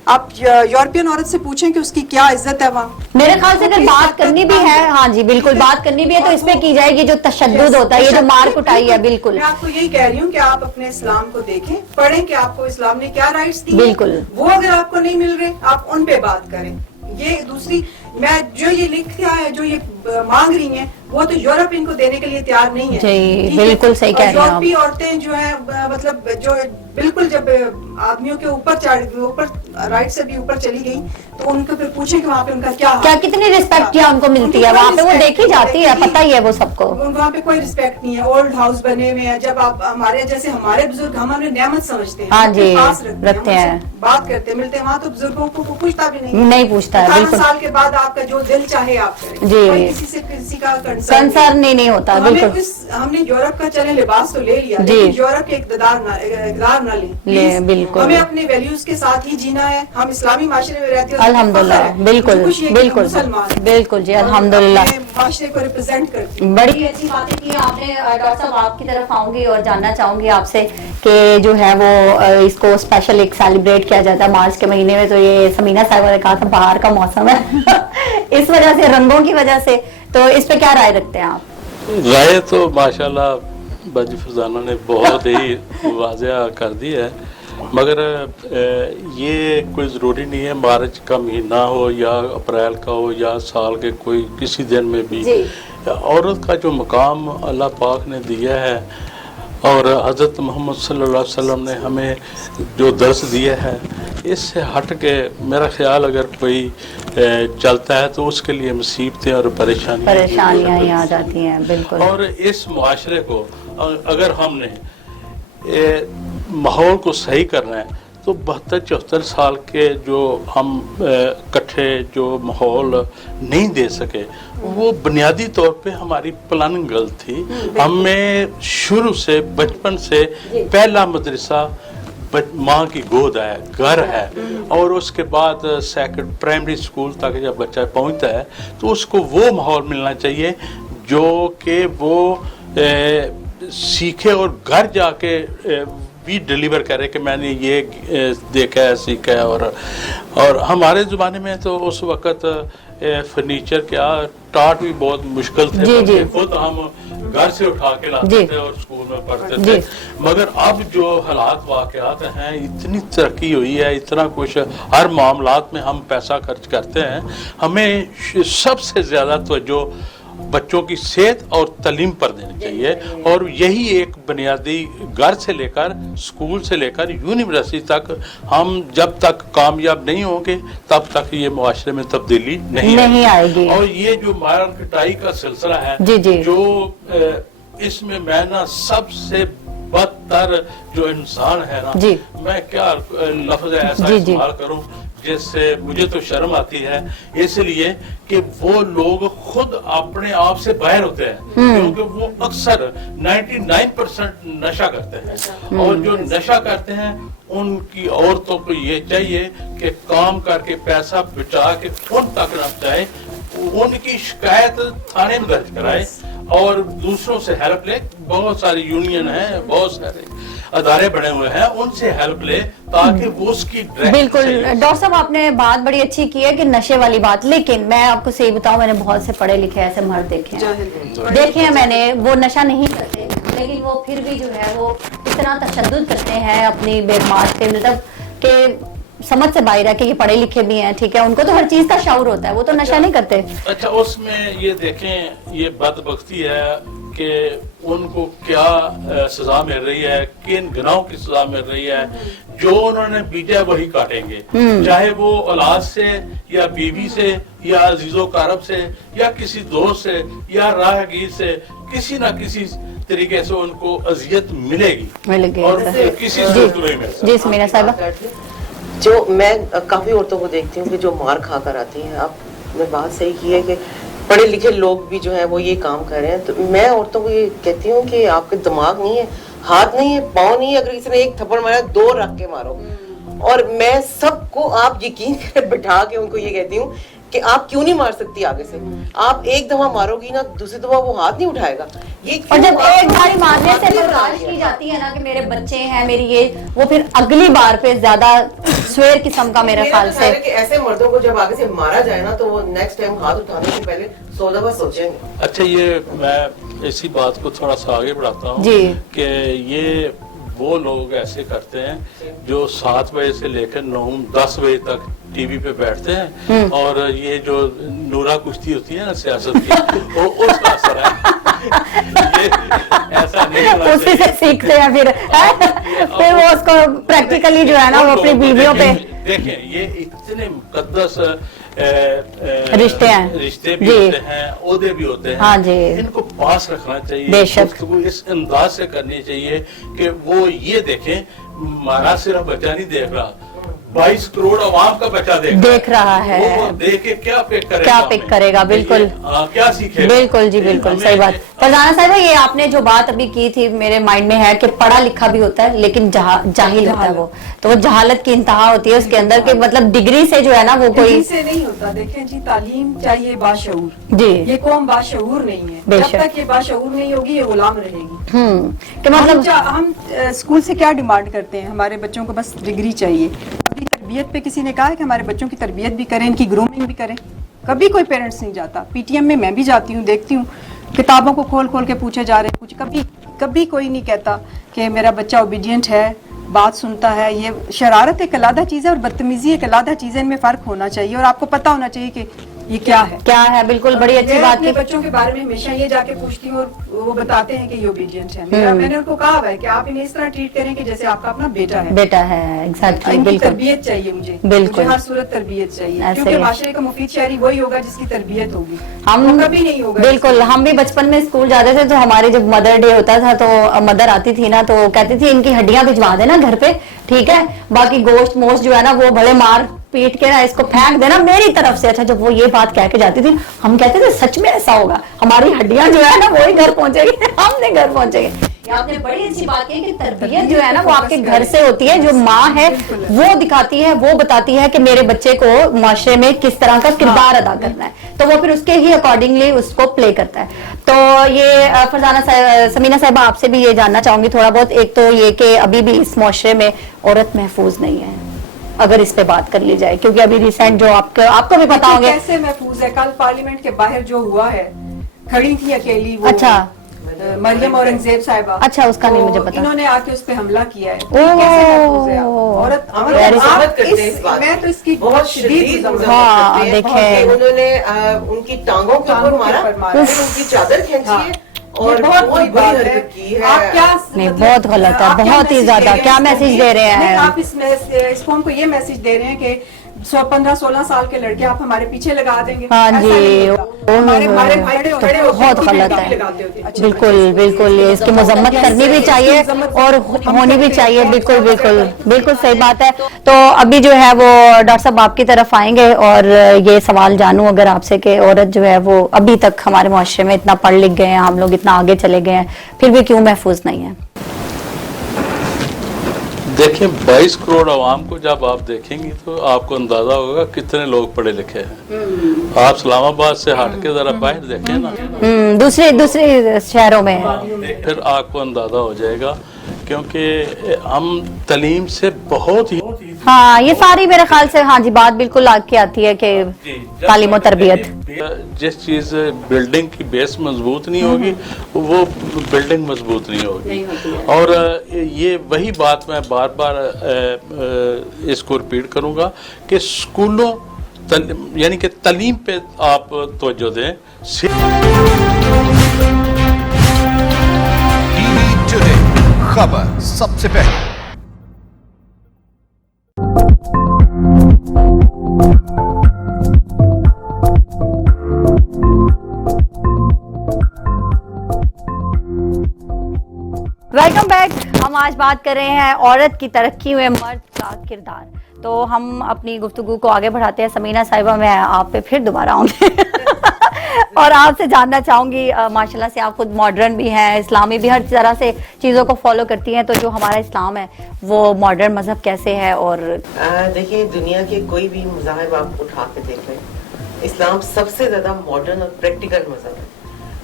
आप यूरोपियन औरत से पूछें कि उसकी क्या इज्जत है वहाँ। मेरे ख्याल से अगर बात करनी भी है, हाँ जी बिल्कुल बात करनी भी है तो इसमें की जाएगी जो तशद्दुद होता है, ये जो मार कुटाई है, बिल्कुल। मैं आपको यही कह रही हूँ कि आप अपने इस्लाम को देखें, पढ़ें कि आपको इस्लाम ने क्या राइट्स दी, बिल्कुल। वो अगर आपको नहीं मिल रहे आप उन पे बात करें। ये दूसरी मैं जो ये लिखा है, जो ये मांग रही हैं, वो तो यूरोप इनको देने के लिए तैयार नहीं है। जी बिल्कुल सही कह रहे हैं आप। यूरोपीय औरतें जो हैं मतलब जो बिल्कुल जब आदमियों के ऊपर राइट से भी ऊपर चली गई तो उनको फिर पूछे कि वहाँ पे उनका क्या कितनी रिस्पेक्ट यहाँ उनको मिलती है, वहाँ पे वो देखी जाती है, पता ही है वो सबको। वहाँ पे कोई रिस्पेक्ट नहीं है, ओल्ड हाउस बने हुए हैं। जब आप हमारे बुजुर्ग हम हमें नेमत समझते हैं, हाँ जी, पास रखते हैं, बात करते हैं, मिलते हैं, वहाँ तो बुजुर्गों को पूछता भी नहीं पूछता है, 18 बिल्कुल। साल के बाद आपका जो दिल चाहे आप करें, जी, कोई किसी का कंसर्न नहीं होता, बिल्कुल। हमने यूरोप का चले लिबास तो ले लिया, जी। लेकिन यूरोप के इक़्तिदार ना ले, बिल्कुल। हमें अपने वैल्यूज के साथ ही जीना है। हम इस्लामी माशरे में रहते हैं, अल्हम्दुलिल्लाह, बिल्कुल बिल्कुल बिल्कुल जी, अल्हम्दुलिल्लाह। माशरे को रिप्रेजेंट करती हूँ। बड़ी अच्छी बातें की आपने। डॉक्टर साहब आपकी तरफ आऊंगी और जानना चाहूंगी आपसे कि जो है वो इसको स्पेशल एक सेलिब्रेट किया जाता है मार्च के महीने में, तो ये समीना साहब ने कहा था बाहर का मौसम है इस वजह से, रंगों की वजह से, तो इस पे क्या राय रखते हैं आप? राय तो माशाल्लाह बाजी फरजाना ने बहुत ही वाज़ेह कर दी है, मगर ये कोई ज़रूरी नहीं है मार्च का महीना हो या अप्रैल का हो या साल के कोई किसी दिन में भी औरत का जो मकाम अल्लाह पाक ने दिया है और हज़रत मोहम्मद सल्लल्लाहु अलैहि वसल्लम ने हमें जो दर्स दिया है, इससे हट के मेरा ख्याल अगर कोई चलता है तो उसके लिए मुसीबतें और परेशानियां ही आ जाती हैं, बिल्कुल। और इस मुआशरे को अगर हमने माहौल को सही करना है तो 72-74 साल के जो हम इकट्ठे जो माहौल नहीं दे सके, वो बुनियादी तौर पे हमारी प्लानिंग गलत थी। हमें शुरू से बचपन से पहला मदरसा माँ की गोद है, घर है, और उसके बाद सेकंड प्राइमरी स्कूल तक जब बच्चा पहुंचता है तो उसको वो माहौल मिलना चाहिए जो कि वो सीखे और घर जाके भी डिलीवर करे कि मैंने ये देखा है, सीखा है। और हमारे ज़माने में तो उस वक़्त फर्नीचर क्या टाट भी बहुत मुश्किल थे, खुद हम घर से उठा के लाते थे और स्कूल में पढ़ते थे। मगर अब जो हालात वाक़यात हैं, इतनी तरक्की हुई है, इतना कुछ हर मामलात में हम पैसा खर्च करते हैं। हमें सबसे ज़्यादा तवज्जो बच्चों की सेहत और तालीम पर देनी चाहिए, और यही एक बुनियादी घर से लेकर स्कूल से लेकर यूनिवर्सिटी तक हम जब तक कामयाब नहीं होंगे तब तक ये मुआशरे में तब्दीली नहीं आएगी। और ये जो मार कटाई का सिलसिला है, जो इसमें मैं ना सबसे बदतर जो इंसान है ना, मैं क्या लफ्ज ऐसा इस्तेमाल करूं जिससे मुझे तो शर्म आती है, इसलिए कि वो लोग खुद अपने आप से बाहर होते हैं, क्योंकि वो अक्सर 99% नशा करते हैं, और जो नशा करते हैं उनकी औरतों को ये चाहिए कि काम करके पैसा बचा के उन तक न जाए, उनकी शिकायत थाने में दर्ज कराए और दूसरों से हेल्प ले। बहुत सारी यूनियन है, बहुत सारे अदारे बने हुए हैं, उनसे हेल्प ले ताकि वो उसकी बिल्कुल। डॉक्टर साहब आपने बात बड़ी अच्छी की है कि नशे वाली बात, लेकिन मैं आपको सही बताऊं, मैंने बहुत से पढ़े लिखे ऐसे मर्द देखे हैं मैंने, वो नशा नहीं करते लेकिन वो फिर भी जो है वो इतना तशद्दुद करते हैं अपनी बेगमात पे, मतलब कि समझ से बाहर है कि ये पढ़े लिखे भी हैं, ठीक है, उनको तो हर चीज का शऊर होता है, वो तो नशा नहीं करते। अच्छा, उसमें ये देखें, ये बदबख्ती है कि उनको क्या सजा मिल रही है, किन गुनाहों की सजा मिल रही है। जो उन्होंने बीजा वही काटेंगे, चाहे वो औलाद से या बीवी से या अजीजो कारब से या किसी दोस्त से या राहगीर से, किसी ना किसी तरीके से उनको अजियत मिलेगी और किसी सूरत में मिल सकती। जी समीना साहिबा, जो मैं काफी औरतों को देखती हूँ कि जो मार खा कर आती हैं, आपने बात सही की है कि पढ़े लिखे लोग भी जो है वो ये काम कर रहे हैं, तो मैं औरतों को ये कहती हूँ कि आपके दिमाग नहीं है, हाथ नहीं है, पाँव नहीं है, अगर किसी ने एक थप्पड़ मारा 2 रख के मारो। और मैं सबको आप यकीन करें बिठा के उनको ये कहती हूँ کہ آپ کیوں نہیں مار سکتی آگے سے. آپ ایک دفعہ مارو گی نا, دوسری دفعہ وہ ہاتھ نہیں اٹھائے گا. یہ اور جب ایک بار مارنے سے برداشت کی جاتی ہے نا کہ میرے بچے ہیں میری یہ, وہ پھر اگلی بار پہ زیادہ سویر قسم کا میرے خیال سے. کہ ایسے مردوں کو جب آگے سے مارا جائے نا تو وہ نیکسٹ ٹائم ہاتھ اٹھانے سے پہلے 100 دفعہ سوچیں گے. اچھا, یہ میں اسی بات کو تھوڑا سا آگے بڑھاتا ہوں جی. کہ یہ وہ لوگ ایسے کرتے ہیں جو 7 بجے سے لے کر 9-10 بجے تک ٹی وی پہ بیٹھتے ہیں, اور یہ جو نورا کشتی ہوتی ہے نا سیاست کی, وہ اس کا اثر ہے. یہ ایسا نہیں ہونا اسی سے سیکھتے ہیں پھر وہ اس کو پریکٹیکلی جو ہے نا وہ اپنی بیویوں پہ. دیکھیں یہ اتنے مقدس رشتے ہیں, رشتے بھی ہوتے ہیں, عہدے بھی ہوتے ہیں. ہاں جی, ان کو پاس رکھنا چاہیے, بے شک گفتگو اس انداز سے کرنی چاہیے کہ وہ یہ دیکھیں مارا صرف بچہ نہیں دیکھ رہا, 22 کروڑ عوام کا بچہ دیکھ رہا ہے, وہ دیکھ کے کیا پک کرے گا. بالکل کیا سیکھے. بالکل جی, بالکل صحیح بات. فرزانہ صاحبہ, یہ آپ نے جو بات ابھی کی تھی میرے مائنڈ میں ہے کہ پڑھا لکھا بھی ہوتا ہے لیکن جاہل ہوتا ہے وہ, تو وہ جہالت کی انتہا ہوتی ہے اس کے اندر کہ مطلب ڈگری سے جو ہے نا وہ کوئی سے نہیں ہوتا. دیکھیں جی, تعلیم چاہیے باشعور. جی, یہ قوم باشعور نہیں ہے. جب تک یہ باشعور نہیں ہوگی یہ غلام رہے گی. کہ مطلب ہم اسکول سے کیا ڈیمانڈ کرتے ہیں, ہمارے بچوں کو بس ڈگری چاہیے. اپنی تربیت پہ کسی نے کہا ہے کہ ہمارے بچوں کی تربیت بھی کریں, ان کی گرومنگ بھی کریں. کبھی کوئی پیرنٹس نہیں جاتا. پی ٹی ایم میں بھی جاتی ہوں, دیکھتی ہوں کتابوں کو کھول کھول کے پوچھے جا رہے ہیں. کبھی کوئی نہیں کہتا کہ میرا بچہ اوبیڈینٹ ہے, بات سنتا ہے. یہ شرارت ایک علیحدہ چیز ہے اور بدتمیزی ایک علیحدہ چیز ہے. ان میں فرق ہونا چاہیے اور آپ کو پتہ ہونا چاہیے کہ یہ کیا ہے. بالکل, بڑی اچھی بات ہے. بچوں کے بارے میں ہمیشہ یہ جا کے پوچھتی ہوں اور وہ بتاتے ہیں کہ یہ اوبیڈینٹ ہے. میں نے ان کو کہا ہے کہ آپ انہیں اس طرح ٹریٹ کریں کہ جیسے آپ کا اپنا بیٹا ہے. ایگزیکٹلی, ان کی بالکل تربیت چاہیے مجھے, ہر صورت تربیت چاہیے, کیونکہ معاشرے کا مفید شہری وہی ہوگا جس کی تربیت ہوگی. ہم کبھی نہیں ہوگا. بالکل, ہم بھی بچپن میں اسکول جاتے تھے تو ہمارے جب مدر ڈے ہوتا تھا تو مدر آتی تھی نا تو کہتی تھی ان کی ہڈیاں بھجوا دینا گھر پہ, ٹھیک ہے, باقی گوشت موشت جو ہے نا وہ بڑے مار پیٹ کے نا اس کو پھینک دینا میری طرف سے. اچھا, جب وہ یہ بات کہہ کے جاتی تھی ہم کہتے تھے سچ میں ایسا ہوگا, ہماری ہڈیاں جو ہے نا وہی گھر پہنچے گی, ہم نے گھر پہنچے گے. آپ نے بڑی اچھی بات کی کہ تربیت جو ہے نا وہ آپ کے گھر سے ہوتی ہے. جو ماں ہے وہ دکھاتی ہے, وہ بتاتی ہے کہ میرے بچے کو معاشرے میں کس طرح کا کردار ادا کرنا ہے, تو وہ پھر اس کے ہی اکارڈنگلی اس کو پلے کرتا ہے. تو یہ فرزانہ سمینہ صاحبہ, آپ سے بھی یہ جاننا چاہوں گی تھوڑا بہت. ایک تو یہ کہ ابھی بھی اس معاشرے میں عورت محفوظ نہیں ہے, اگر اس پہ بات کر لی جائے, کیونکہ ابھی ریسنٹ جو آپ کو بھی پتا ہوں گے کیسے محفوظ ہے. کل پارلیمنٹ کے باہر جو ہوا ہے, کھڑی تھی اکیلی وہ, اچھا مریم اورنگزیب صاحبہ, اچھا اس کا نہیں مجھے پتا. انہوں نے آ کے اس پہ حملہ کیا ہے. کیسے محفوظ ہے عورت؟ میں تو اس کی بہت شدید ہاں, دیکھیں انہوں نے ان کی ٹانگوں کے اوپر مارا, ان کی چادر کھینچی ہے اور بہت بڑی بات ہے. آپ کیا نہیں, بہت غلط ہے, بہت ہی زیادہ. کیا میسج دے رہے ہیں آپ اس قوم کو یہ میسج دے رہے ہیں کہ 15-16 سال کے لڑکے آپ ہمارے پیچھے لگا دیں گے. ہاں جی, بہت غلط ہے. بالکل بالکل, اس کی مذمت کرنی بھی چاہیے اور ہونی بھی چاہیے. بالکل بالکل بالکل صحیح بات ہے. تو ابھی جو ہے وہ ڈاکٹر صاحب آپ کی طرف آئیں گے اور یہ سوال جانوں اگر آپ سے کہ عورت جو ہے وہ ابھی تک ہمارے معاشرے میں اتنا پڑھ لکھ گئے ہیں, ہم لوگ اتنا آگے چلے گئے ہیں, پھر بھی کیوں محفوظ نہیں ہے؟ دیکھیں 22 کروڑ عوام کو جب آپ دیکھیں گی تو آپ کو اندازہ ہوگا کتنے لوگ پڑھے لکھے ہیں. آپ اسلام آباد سے ہٹ کے ذرا باہر دیکھیں نا, دوسرے شہروں میں, پھر آپ کو اندازہ ہو جائے گا. کیونکہ ہم تعلیم سے بہت ہی, ہاں یہ ساری میرے خیال سے, ہاں جی بات بالکل آگ کے آتی ہے کہ تعلیم و تربیت. جس چیز بلڈنگ کی بیس مضبوط نہیں ہوگی وہ بلڈنگ مضبوط نہیں ہوگی. اور یہ وہی بات میں بار بار اس کو ریپیٹ کروں گا کہ اسکولوں یعنی کہ تعلیم پہ آپ توجہ دیں. خبر سب سے پہلے. Welcome back. ہم آج بات کر رہے ہیں عورت کی ترقی میں مرد کا کردار. تو ہم اپنی گفتگو کو آگے بڑھاتے ہیں. سمینہ صاحبہ, میں آپ پہ پھر دوبارہ آؤں گی اور آپ سے جاننا چاہوں گی, ماشاءاللہ سے آپ خود ماڈرن بھی ہیں, اسلامی بھی, ہر طرح سے چیزوں کو فالو کرتی ہیں, تو جو ہمارا اسلام ہے وہ ماڈرن مذہب کیسے ہے؟ اور دیکھیں دنیا کے کوئی بھی مذاہب آپ اٹھا کے دیکھ لیں, اسلام سب سے زیادہ ماڈرن اور پریکٹیکل مذہب ہے.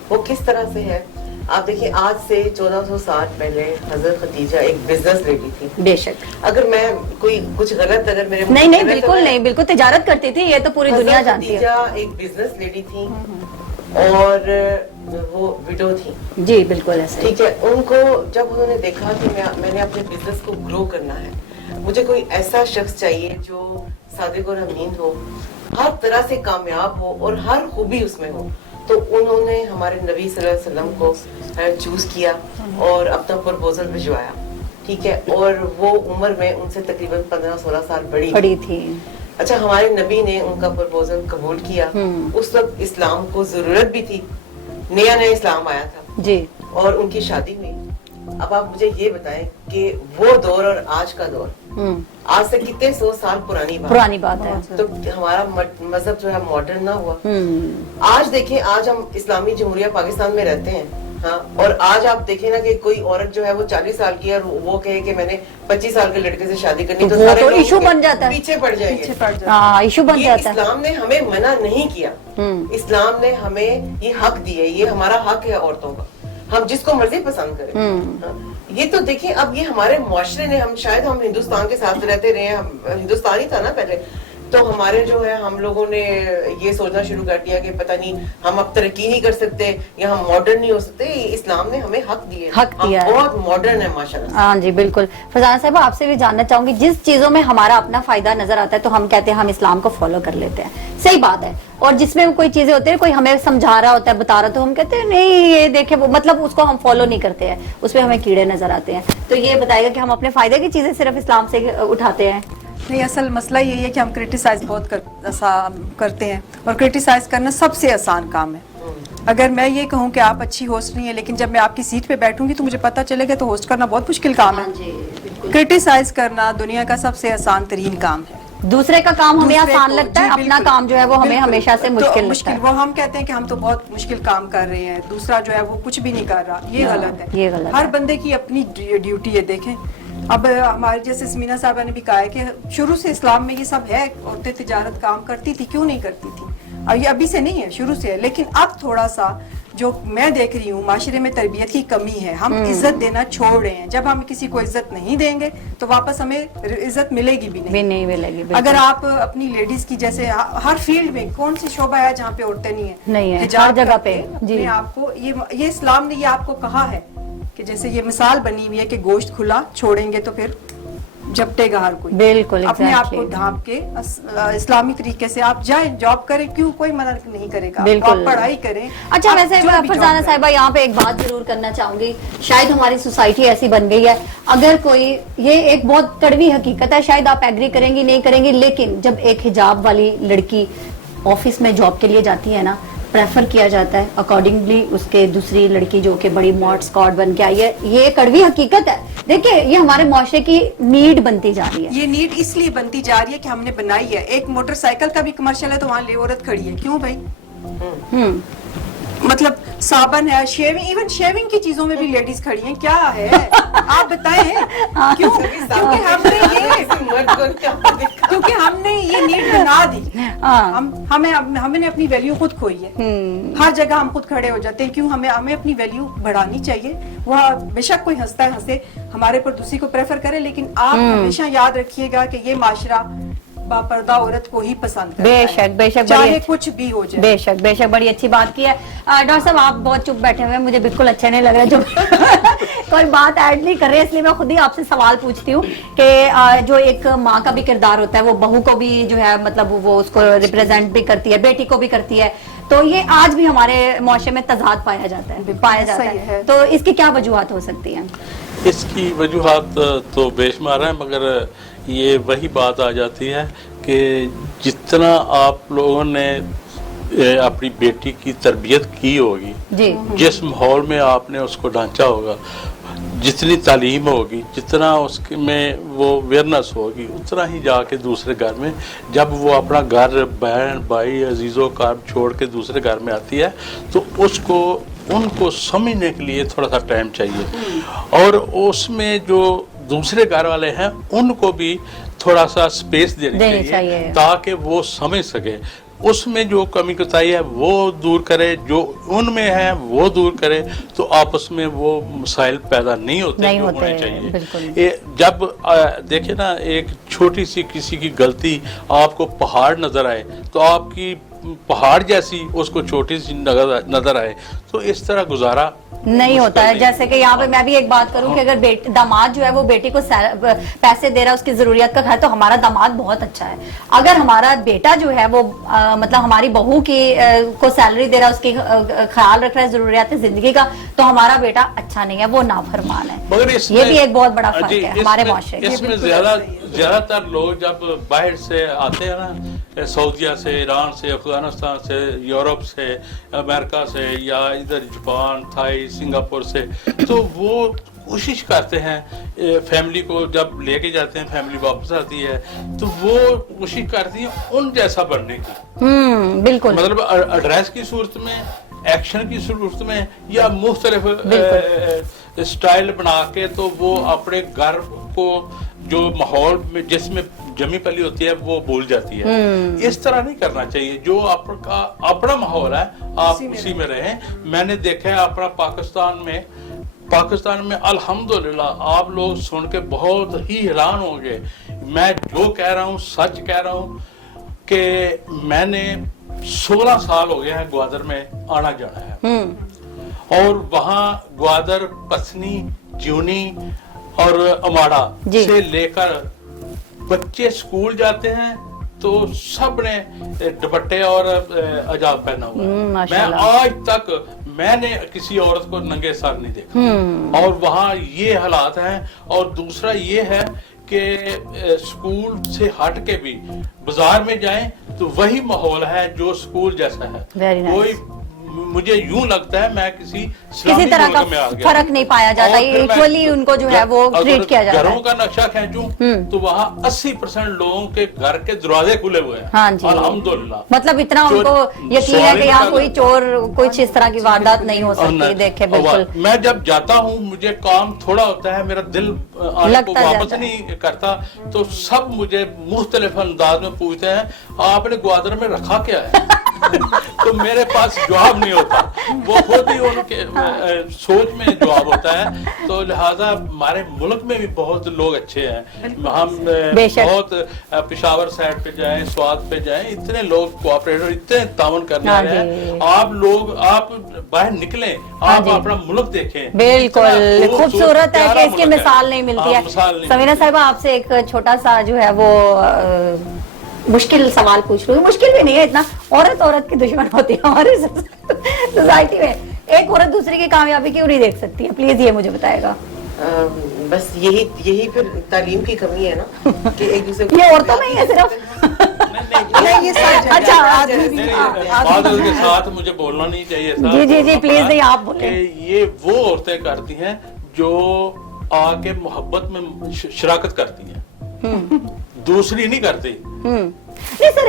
وہ کس طرح سے ہے آپ دیکھیں, آج سے 1400 سال پہلے حضرت خدیجہ ایک بزنس لیڈی تھی. بے شک. اگر میں کوئی کچھ غلط اگر میرے نہیں بالکل نہیں, بالکل تجارت کرتی تھی, یہ تو پوری دنیا جانتی ہے. خدیجہ ایک بزنس لیڈی تھی اور وہ وڈو تھی. جی بالکل ایسا. ٹھیک ہے, ان کو جب انہوں نے دیکھا کہ میں نے اپنے بزنس کو گرو کرنا ہے, مجھے کوئی ایسا شخص چاہیے جو صادق اور امین ہو, ہر طرح سے کامیاب ہو اور ہر خوبی اس میں ہو, تو انہوں نے ہمارے نبی صلی اللہ علیہ وسلم کو چوز کیا اور اپنا پرپوزل بھجوایا. ٹھیک ہے, اور وہ عمر میں ان سے تقریباً 15-16 سال بڑی تھی. اچھا, ہمارے نبی نے ان کا پرپوزل قبول کیا. اس وقت اسلام کو ضرورت بھی تھی, نیا اسلام آیا تھا جی, اور ان کی شادی ہوئی. اب آپ مجھے یہ بتائیں کہ وہ دور اور آج کا دور, آج سے کتنے 100 سال پرانی بات ہے, تو ہمارا مذہب جو ہے ماڈرن نہ ہوا. آج دیکھیں, آج ہم اسلامی جمہوریہ پاکستان میں رہتے ہیں, ہاں, اور آج آپ دیکھیں نا کہ کوئی عورت جو ہے وہ 40 سال کی اور وہ کہے کہ میں نے 25 سال کے لڑکے سے شادی کرنی, تو سارے لوگ ایشو بن جاتا ہے, پیچھے پڑ جائیں گے. ایشو بن جاتا ہے. اسلام نے ہمیں منع نہیں کیا, اسلام نے ہمیں یہ حق دیا, یہ ہمارا حق ہے عورتوں کا, ہم جس کو مرضی پسند کریں. یہ تو دیکھیں, اب یہ ہمارے معاشرے نے, ہم ہندوستان کے ساتھ رہتے رہے ہیں, ہندوستان ہی تھا نا پہلے, تو ہمارے جو ہے ہم لوگوں نے یہ سوچنا شروع کر دیا کہ پتہ نہیں ہم اب ترقی نہیں کر سکتے یا ہم ماڈرن نہیں ہو سکتے. اسلام نے ہمیں حق دیا, بہت ماڈرن ہے ماشاءاللہ. ہاں جی بالکل. فرزانہ صاحب, آپ سے بھی جاننا چاہوں گی, جس چیزوں میں ہمارا اپنا فائدہ نظر آتا ہے تو ہم کہتے ہیں ہم اسلام کو فالو کر لیتے ہیں, صحیح بات ہے, اور جس میں کوئی چیزیں ہوتی ہیں, کوئی ہمیں سمجھا رہا ہوتا ہے, بتا رہا, تو ہم کہتے ہیں نہیں یہ دیکھیں وہ, مطلب اس کو ہم فالو نہیں کرتے ہیں, اس میں ہمیں کیڑے نظر آتے ہیں. تو یہ بتائے گا کہ ہم اپنے فائدے کی چیزیں صرف اسلام سے اٹھاتے ہیں؟ نہیں, اصل مسئلہ یہی ہے کہ ہم کرٹیسائز بہت کرتے ہیں, اور کرٹیسائز کرنا سب سے آسان کام ہے. اگر میں یہ کہوں کہ آپ اچھی ہوسٹ نہیں ہے, لیکن جب میں آپ کی سیٹ پہ بیٹھوں گی تو مجھے پتہ چلے گا, تو ہوسٹ کرنا بہت مشکل کام ہے. کرٹیسائز کرنا دنیا کا سب سے آسان ترین کام ہے. دوسرے کا کام ہمیں آسان لگتا ہے, اپنا کام جو ہے وہ ہمیں ہمیشہ سے مشکل لگتا ہے. وہ ہم کہتے ہیں کہ ہم تو بہت مشکل کام کر رہے ہیں, دوسرا جو ہے وہ کچھ بھی نہیں کر رہا. یہ غلط ہے. ہر بندے کی اپنی ڈیوٹی ہے. دیکھیں, اب ہمارے جیسے سمینا صاحبہ نے بھی کہا ہے کہ شروع سے اسلام میں یہ سب ہے, عورتیں تجارت کام کرتی تھی, کیوں نہیں کرتی تھی, اور یہ ابھی سے نہیں ہے, شروع سے ہے. لیکن اب تھوڑا سا جو میں دیکھ رہی ہوں معاشرے میں تربیت کی کمی ہے, ہم عزت دینا چھوڑ رہے ہیں. جب ہم کسی کو عزت نہیں دیں گے تو واپس ہمیں عزت ملے گی بھی نہیں ملے گی. اگر آپ اپنی لیڈیز کی, جیسے ہر فیلڈ میں کون سی شعبہ ہے جہاں پہ عورتیں نہیں ہیں, ہر جگہ پہ. جی, آپ کو یہ اسلام نے یہ آپ کو کہا ہے کہ جیسے یہ مثال بنی ہوئی ہے کہ گوشت کھلا چھوڑیں گے تو پھر جپٹے گا ہر کوئی. بالکل, اپنے آپ کو ڈھانپ کے اسلامی طریقے سے آپ جائیں, جاب کریں, کیوں کوئی منع نہیں کرے گا, آپ پڑھائی کریں. اچھا, ویسے فرزانہ صاحبہ یہاں پہ ایک بات ضرور کرنا چاہوں گی, شاید ہماری سوسائٹی ایسی بن گئی ہے, اگر کوئی, یہ ایک بہت کڑوی حقیقت ہے, شاید آپ ایگری کریں گی نہیں کریں گی, لیکن جب ایک حجاب والی لڑکی آفس میں جاب کے لیے جاتی ہے نا, پریفر کیا جاتا ہے اکارڈنگلی اس کے دوسری لڑکی جو کہ بڑی ماڈ اسکاٹ بن کے آئی ہے. یہ کڑوی حقیقت ہے. دیکھیں, یہ ہمارے معاشرے کی نیڈ بنتی جا رہی ہے. یہ نیڈ اس لیے بنتی جا رہی ہے کہ ہم نے بنائی ہے. ایک موٹر سائیکل کا بھی کمرشل ہے تو وہاں عورت کھڑی ہے, کیوں بھائی؟ مطلب صابن ہے, شیونگ, ایون شیونگ کی چیزوں میں بھی لیڈیز کھڑی ہیں, کیا ہے آپ بتائیں, کیوں؟ کیونکہ ہم نے یہ نیڈ بنا دی, ہم نے اپنی ویلیو خود کھوئی ہے. ہر جگہ ہم خود کھڑے ہو جاتے ہیں, کیوں؟ ہمیں اپنی ویلیو بڑھانی چاہیے. وہ بے شک کوئی ہنستا ہے, ہنسے, ہمارے پر دوسری کو پریفر کرے, لیکن آپ ہمیشہ یاد رکھیے گا کہ یہ معاشرہ باپردہ عورت کو ہی پسند کرتا ہے, بے شک چاہے کچھ بھی ہو جائے. بے شک بڑی اچھی بات کی ہے. ڈاکٹر صاحب, آپ بہت چپ بیٹھے ہوئے ہیں, مجھے بالکل اچھا نہیں لگ رہا جو کوئی بات ایڈ نہیں کر رہے, اس لیے میں خود ہی آپ سے سوال پوچھتی ہوں کہ جو ایک ماں کا بھی کردار ہوتا ہے, وہ بہو کو بھی جو ہے مطلب وہ اس کو ریپرزینٹ بھی کرتی ہے, بیٹی کو بھی کرتی ہے, تو یہ آج بھی ہمارے معاشرے میں تضاد پایا جاتا ہے, تو اس کی کیا وجوہات ہو سکتی ہیں؟ اس کی وجوہات تو بے شمار ہیں, مگر یہ وہی بات آ جاتی ہے کہ جتنا آپ لوگوں نے اپنی بیٹی کی تربیت کی ہوگی, جس ماحول میں آپ نے اس کو ڈھانچا ہوگا, جتنی تعلیم ہوگی, جتنا اس میں وہ اویئرنیس ہوگی, اتنا ہی جا کے دوسرے گھر میں جب وہ اپنا گھر, بہن بھائی, عزیز و اقارب چھوڑ کے دوسرے گھر میں آتی ہے تو ان کو سمجھنے کے لیے تھوڑا سا ٹائم چاہیے, اور اس میں جو دوسرے گھر والے ہیں ان کو بھی تھوڑا سا سپیس دینی چاہیے تاکہ وہ سمجھ سکے. اس میں جو کمی کوتاہی ہے وہ دور کرے, جو ان میں ہے وہ دور کرے, تو آپس میں وہ مسائل پیدا نہیں ہوتے جو ہونے چاہیے. جب دیکھیں نا, ایک چھوٹی سی کسی کی غلطی آپ کو پہاڑ نظر آئے تو آپ کی پہاڑ جیسی اس کو چھوٹی سی نظر آئے, تو اس طرح گزارا نہیں ہوتا ہے. جیسے کہ یہاں پہ میں بھی ایک بات کروں کہ اگر داماد جو ہے وہ بیٹی کو پیسے دے رہا ہے اس کی ضروریات کا خیال, تو ہمارا داماد بہت اچھا ہے. اگر ہمارا بیٹا جو ہے وہ مطلب ہماری بہو کی کو سیلری دے رہا ہے, اس کی خیال رکھ رہا ہے ضروریات زندگی کا, تو ہمارا بیٹا اچھا نہیں ہے, وہ نافرمان ہے. یہ بھی ایک بہت بڑا فرق ہے ہمارے معاشرے اس میں. زیادہ تر لوگ جب باہر سے آتے ہیں نا, سعودیہ سے, ایران سے, افغانستان سے, یورپ سے, امریکہ سے, یا ادھر جاپان, تھائی, سنگاپور سے, تو وہ کوشش کرتے ہیں فیملی کو جب لے کے جاتے ہیں, فیملی واپس آتی ہے تو وہ کوشش کرتی ہیں ان جیسا بننے کی. بالکل, مطلب ایڈریس کی صورت میں, ایکشن کی صورت میں, یا مختلف سٹائل بنا کے, تو وہ اپنے گھر کو جو ماحول میں جس میں جمی پلی ہوتی ہے وہ بھول جاتی ہے. اس طرح نہیں کرنا چاہیے. جو آپ کا اپنا ماحول ہے آپ اسی میں رہیں. میں نے دیکھا ہے اپنا پاکستان میں الحمدللہ آپ لوگ سن کے بہت ہی حیران ہوں گے. میں جو کہہ رہا ہوں سچ کہہ رہا ہوں کہ میں نے 16 سال ہو گئے ہیں گوادر میں آنا جانا ہے, اور وہاں گوادر, پسنی, جیونی اور اماڑا سے لے کر بچے اسکول جاتے ہیں تو سب نے دوپٹے اور حجاب پہنا ہوا ہے. میں آج تک میں نے کسی عورت کو ننگے سر نہیں دیکھا, اور وہاں یہ حالات ہیں. اور دوسرا یہ ہے کہ اسکول سے ہٹ کے بھی بازار میں جائیں تو وہی ماحول ہے جو اسکول جیسا ہے. کوئی مجھے یوں لگتا ہے میں کسی طرح کا فرق نہیں پایا جاتا, ایکولی ان کو جو ہے وہ ٹریٹ کیا جاتا ہے. گھروں کا نقشہ کھینچوں تو وہااں 80% لوگوں کے گھر کے دروازے کھلے ہوئے ہیں الحمدللہ. مطلب اتنا ان کو یقین ہے کہ یہاں کوئی چور, کوئی اس طرح کی واردات نہیں ہو سکتی. دیکھیں بالکل, میں جب جاتا ہوں مجھے کام تھوڑا ہوتا ہے, میرا دل آنے کو واپس نہیں کرتا, تو سب مجھے مختلف انداز میں پوچھتے ہیں آپ نے گوادر میں رکھا کیا ہے. تو میرے پاس جواب نہیں ہوتا, وہ خود ہی ان کے سوچ میں جواب ہوتا ہے. تو لہٰذا ہمارے ملک میں بھی بہت لوگ اچھے ہیں. ہم بہت پشاور سائڈ پہ جائیں, سوات پہ جائیں, اتنے لوگ کوآپریٹر, اتنے تعاون کرنے والے ہیں. آپ باہر نکلیں, آپ اپنا ملک دیکھیں. بالکل خوبصورت ہے کہ اس کی مثال نہیں ملتی ہے. سمیرہ صاحبہ آپ سے ایک چھوٹا سا جو ہے وہ مشکل سوال پوچھ رہی ہوں. مشکل بھی نہیں ہے اتنا, عورت کی دشمن ہوتی ہے ہماری سوسائٹی میں. ایک عورت دوسری کی کامیابی کیوں نہیں دیکھ سکتی ہے, پلیز یہ مجھے بتائے گا. بس یہی پھر تعلیم کی کمی ہے نا, کہ ایک دوسرے کو یہ عورتوں میں ہی ہے صرف. اچھا کے ساتھ مجھے بولنا نہیں چاہیے تھا. جی پلیز نہیں, آپ بولیں. یہ وہ عورتیں کرتی ہیں جو آ کے محبت میں شراکت کرتی ہیں, دوسری نہیں کرتی. نہیں سر,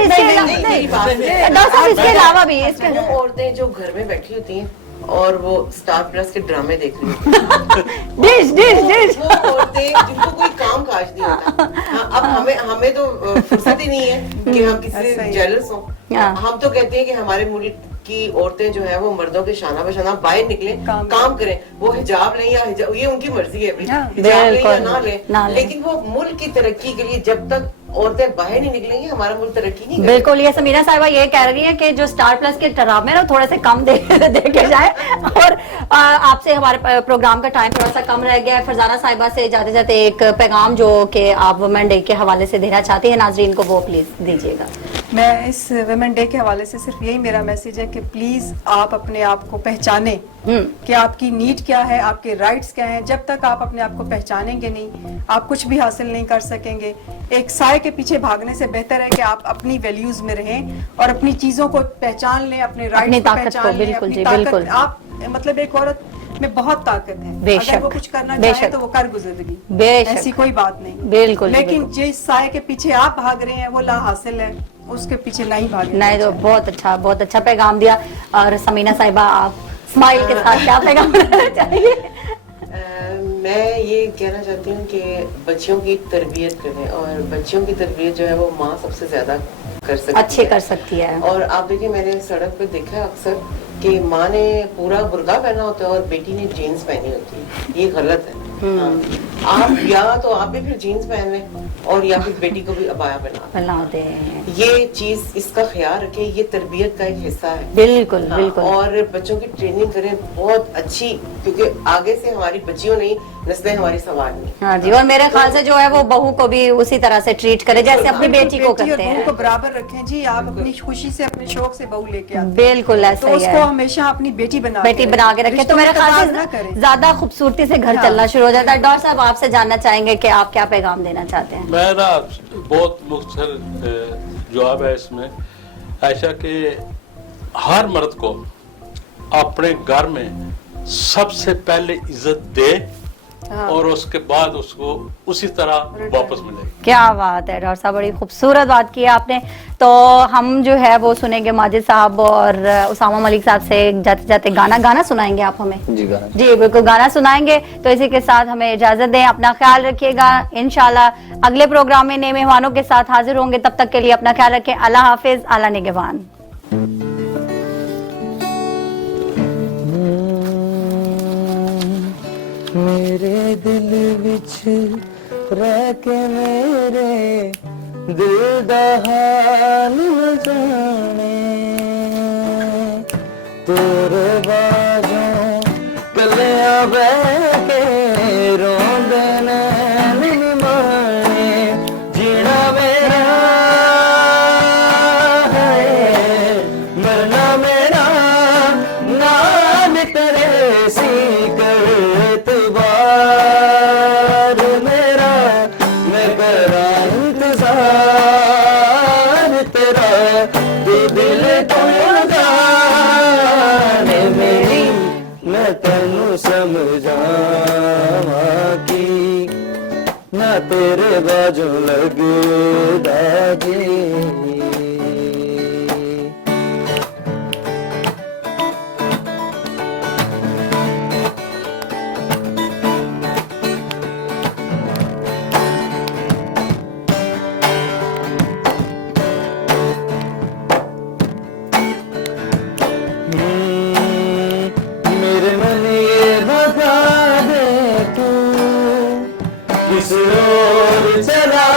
اس کے علاوہ بھی وہ عورتیں جو گھر میں بیٹھی ہوتی ہیں اور وہ اسٹار پلس کے ڈرامے دیکھ رہی ہوتی ہیں, وہ عورتیں جن کو کوئی کام کاج نہیں ہوتا. اب ہمیں تو فرصت ہی نہیں ہے کہ ہم کسی سے جیلس ہوں. ہم تو کہتے ہیں کہ ہمارے ملک کی عورتیں جو ہے وہ مردوں کے شانہ بہ شانہ باہر نکلیں, کام کریں, وہ حجاب لیں یا یہ ان کی مرضی ہے, حجاب لیں یا نہ لیں, لیکن وہ ملک کی ترقی کے لیے جب تک عورتیں باہر نہیں نکلیں گی ہمارا ملک ترقی نہیں کرے. بالکل, یہ سمیرہ صاحبہ یہ کہہ رہی ہیں کہ جو اسٹار پلس کے ڈرامے نا تھوڑے سے کم دیکھے جائے. اور آپ سے ہمارے پروگرام کا ٹائم تھوڑا سا کم رہ گیا ہے. فرزانہ صاحبہ سے جاتے جاتے ایک پیغام جو کہ آپ وومن ڈے کے حوالے سے دینا چاہتی ہیں ناظرین کو, وہ پلیز دیجیے گا. میں اس ویمن ڈے کے حوالے سے صرف یہی میرا میسج ہے کہ پلیز آپ اپنے آپ کو پہچانیں کہ آپ کی نیڈ کیا ہے, آپ کے رائٹس کیا ہیں. جب تک آپ اپنے آپ کو پہچانیں گے نہیں, آپ کچھ بھی حاصل نہیں کر سکیں گے. ایک سائے کے پیچھے بھاگنے سے بہتر ہے کہ آپ اپنی ویلیوز میں رہیں اور اپنی چیزوں کو پہچان لیں, اپنے رائٹس کو پہچان لیں, اپنی طاقت. آپ مطلب ایک عورت میں بہت طاقت ہے, اگر وہ کچھ کرنا چاہے تو وہ کر گزرے گی, ایسی کوئی بات نہیں. بالکل, لیکن جس سائے کے پیچھے آپ بھاگ رہے ہیں وہ لا حاصل ہے, اس کے پیچھے نہیں بھاگے. نہیں تو بہت اچھا پیغام دیا. اور سمینہ صاحبہ آپ اسمائل کے ساتھ کیا پیغام دینا چاہیے؟ میں یہ کہنا چاہتی ہوں کہ بچیوں کی تربیت کریں, اور بچیوں کی تربیت جو ہے وہ ماں سب سے زیادہ कर सकती अच्छे है। कर सकती है। और आप देखिए, मैंने सड़क पे देखा है अक्सर कि माँ ने पूरा बुर्का पहना होता है और बेटी ने जीन्स पहनी होती है, ये गलत है। हाँ। आप या तो आप भी फिर जीन्स पहन लें और या फिर बेटी को भी अबाया बना दे। ये चीज, इसका ख्याल रखें, ये तरबियत का एक हिस्सा है। बिल्कुल हाँ, बिल्कुल। और बच्चों की ट्रेनिंग करें बहुत अच्छी, क्योंकि आगे से हमारी बच्चियों नहीं, नस्लें हमारी संभालनी। हाँ जी, और मेरे ख्याल से जो है वो बहू को भी उसी तरह से ट्रीट करे जैसे अपनी बेटी को और करते बहू हैं। को बराबर रखें जी। आप अपनी खुशी से अपने शौक से बहू लेके आते हैं, बिल्कुल तो ऐसा ही उसको है। हमेशा अपनी बेटी बना के रखे तो मेरे ख्याल से ज्यादा खूबसूरती से घर हाँ। चलना शुरू हो जाता है। डॉक्टर साहब, आपसे जानना चाहेंगे कि आप क्या पैगाम देना चाहते हैं? मैं ना बहुत मुख्तसर जवाब है इसमें, ऐसा कि हर मर्द को अपने घर में सबसे पहले इज्जत दे और उसके बाद उसको उसी तरह वापस मिले। क्या बात है डॉक्टर साहब, बड़ी खूबसूरत बात की है आपने। तो हम जो है वो सुनेंगे माजिद साहब और उसामा मलिक साहब से जाते जाते गाना सुनाएंगे आप हमें? जी गाना, जी बिल्कुल गाना सुनाएंगे। तो इसी के साथ हमें इजाजत दें, अपना ख्याल रखिएगा। इंशाल्लाह अगले प्रोग्राम में नए मेहमानों के साथ हाजिर होंगे, तब तक के लिए अपना ख्याल रखें। अल्लाह हाफिज, अल्लाह निगहबान। मेरे दिल विच रह के मेरे दिल दा हाल न जाने, तेरे बाजों कलियां बह के रोंदे नैन नी माने, जीना मेरा है मरना मेरा, नाम तेरे सी कर एतबार मेरा, मैं करा इंतजार तेरा, तू दिल को लगाने मेरी, मैं तेनू समझावा की ना तेरे बाजू लगदा जी। मेरे मन ये बता दे तू किस ओर चला